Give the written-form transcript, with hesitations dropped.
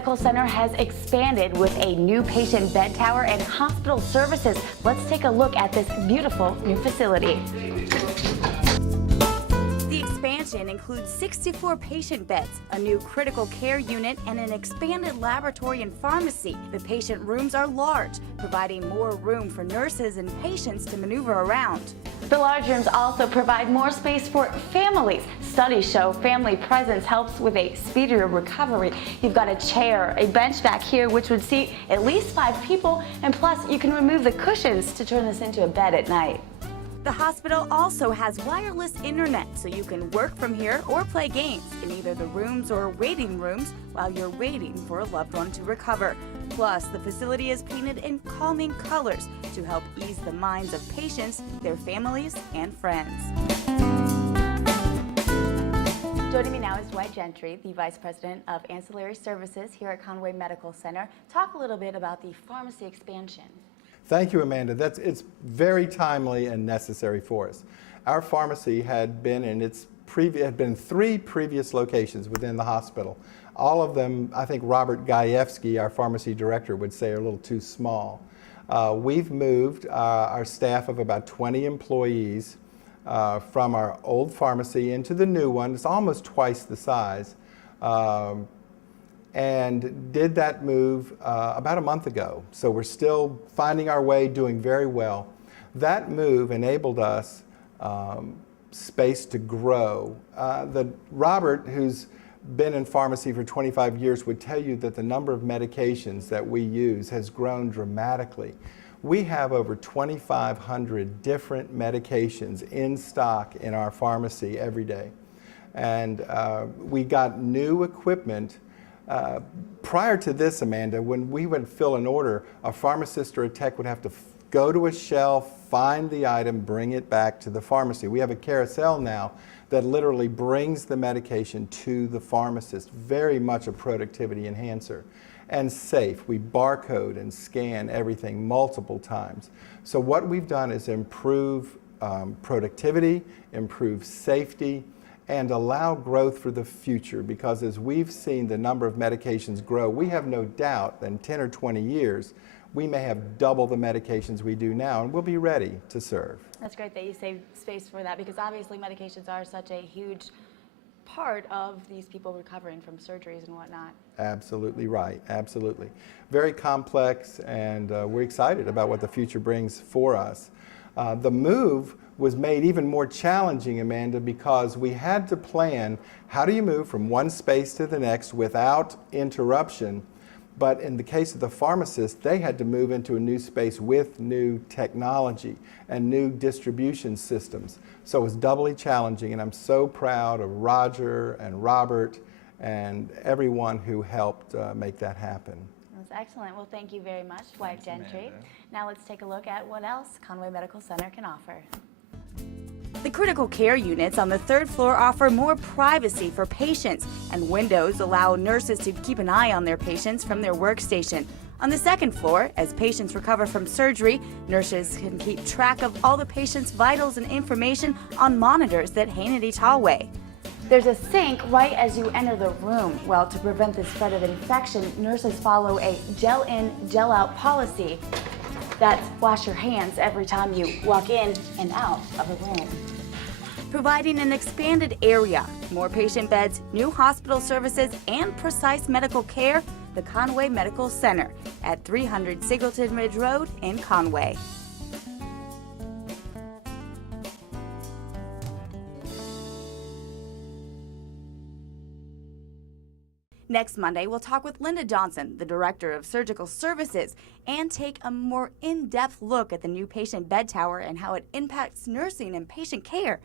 Medical Center has expanded with a new patient bed tower and hospital services. Let's take a look at this beautiful new facility. The expansion includes 64 patient beds, a new critical care unit, and an expanded laboratory and pharmacy. The patient rooms are large, providing more room for nurses and patients to maneuver around. The large rooms also provide more space for families. Studies show family presence helps with a speedier recovery. You've got a chair, a bench back here, which would seat at least 5 people, and plus you can remove the cushions to turn this into a bed at night. The hospital also has wireless internet, so you can work from here or play games in either the rooms or waiting rooms while you're waiting for a loved one to recover. Plus, the facility is painted in calming colors to help ease the minds of patients, their families, and friends. Joining me now is Dwight Gentry, the Vice President of Ancillary Services here at Conway Medical Center. Talk a little bit about the pharmacy expansion. Thank you, Amanda. It's very timely and necessary for us. Our pharmacy had been in 3 previous locations within the hospital. All of them, I think Robert Gajewski, our pharmacy director, would say are a little too small. We've moved our staff of about 20 employees from our old pharmacy into the new one. It's almost twice the size. And did that move about a month ago. So we're still finding our way, doing very well. That move enabled us space to grow. Robert, who's been in pharmacy for 25 years, would tell you that the number of medications that we use has grown dramatically. We have over 2,500 different medications in stock in our pharmacy every day. And we got new equipment. Prior to this, Amanda, when we would fill an order, a pharmacist or a tech would have to go to a shelf, find the item, bring it back to the pharmacy. We have a carousel now that literally brings the medication to the pharmacist. Very much a productivity enhancer. And safe. We barcode and scan everything multiple times. So what we've done is improve productivity, improve safety, and allow growth for the future, because as we've seen the number of medications grow, we have no doubt that in 10 or 20 years, we may have double the medications we do now, and we'll be ready to serve. That's great that you save space for that, because obviously medications are such a huge part of these people recovering from surgeries and whatnot. Absolutely right, absolutely. Very complex, and we're excited about what the future brings for us. The move was made even more challenging, Amanda, because we had to plan how do you move from one space to the next without interruption. But in the case of the pharmacist, they had to move into a new space with new technology and new distribution systems. So it was doubly challenging, and I'm so proud of Roger and Robert and everyone who helped make that happen. That's excellent. Well, thank you very much, Dwight Gentry. Now let's take a look at what else Conway Medical Center can offer. The critical care units on the 3rd floor offer more privacy for patients, and windows allow nurses to keep an eye on their patients from their workstation. On the 2nd floor, as patients recover from surgery, nurses can keep track of all the patient's vitals and information on monitors that hang at each hallway. There's a sink right as you enter the room. Well, to prevent the spread of infection, nurses follow a gel-in, gel-out policy. That's wash your hands every time you walk in and out of a room. Providing an expanded area, more patient beds, new hospital services, and precise medical care, the Conway Medical Center at 300 Singleton Ridge Road in Conway. Next Monday, we'll talk with Linda Johnson, the Director of Surgical Services, and take a more in-depth look at the new patient bed tower and how it impacts nursing and patient care.